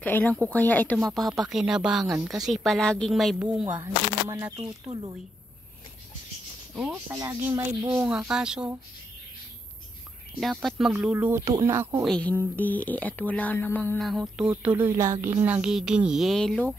Kailan ko kaya ito mapapakinabangan kasi palaging may bunga, hindi naman natutuloy. Oh, palaging may bunga kaso dapat magluluto na ako hindi at wala namang natutuloy, laging nagiging yelo.